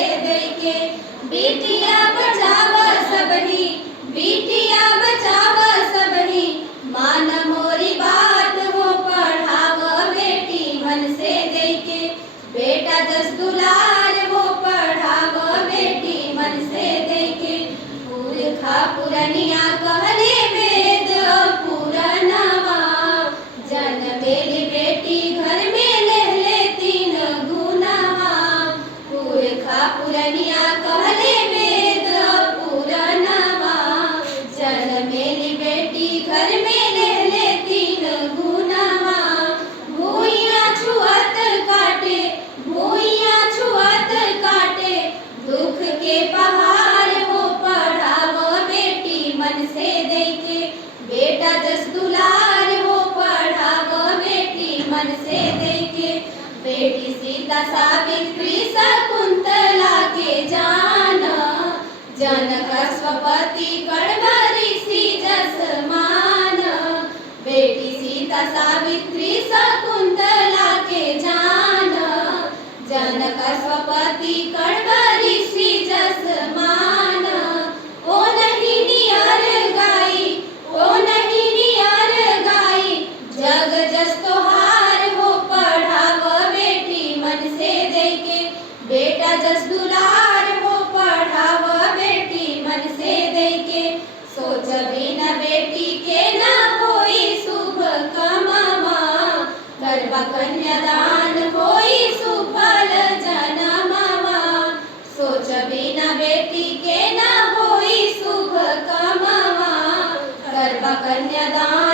से देके। बेटिया बचाव सबही, बेटिया बचाव सबही, मान मोरी बात हो पढ़ाव बेटी मन से देके। बेटा जस दुलार हो पढ़ाव बेटी मन से देके। पुरखा पुरनिया कहले वेद पुरनवा, जनमेली बेटी घर में ले तीन गुनवा। पुरखा पुरनिया कहले वेद पुरनवा, जनमेली बेटी घर में ले तीन गुनवा। भूइया छुअत काटे, भूइया छुअत काटे, दुख के पहाड़ हो पढ़ाव बेटी मन से देके। बेटा जस दुलार हो पढ़ाव बेटी मन से देके। बेटी सीता सावित्री शकुंतला के जान, जनक स्वपति कण्व ऋषि जस मान। बेटी सीता सावित्री शकुंतला के जान, जनक स्वपति कण्व ऋषि जस मान। ओ नहीं नियर गाई, ओ नहीं नियर गाई, जग जस तोहार हो पढ़ाव बेटी मन से देके। बेटा जस दुलार हो पढ़ाव बेटी मन से देके। सोच बिना बेटी के न होई शुभ कमवा, करवा कन्यादान होई सुफल जनमवा। सोच बिना बेटी के न होई शुभ कमवा, करवा कन्यादान